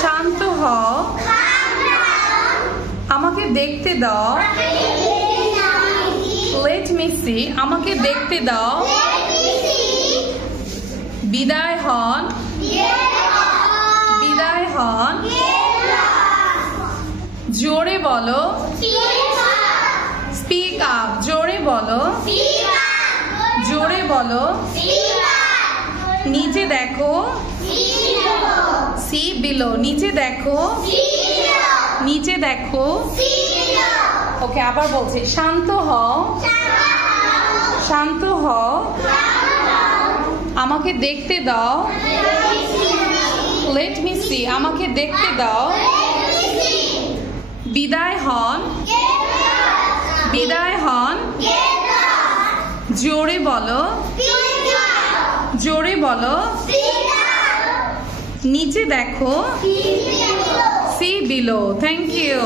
শান্ত হও, আমাকে দেখতে দাও। লেট মি সি, আমাকে দেখতে দাও। বিদায় হন, বিদায় হন। জোরে বলো, স্পিক আপ। জোরে বলো, জোরে বলো। নিচে দেখো, সি বিলো। নিচে দেখো, নিচে দেখো। ওকে, আবার বলছি, শান্ত হও, শান্ত হও, আমাকে দেখতে দাও। লেট মি সি, আমাকে দেখতে দাও। বিদায় হন, বিদায় হন। জোরে বলো, জোরে বলো। নিচে দেখো, সি বিলো। Thank you.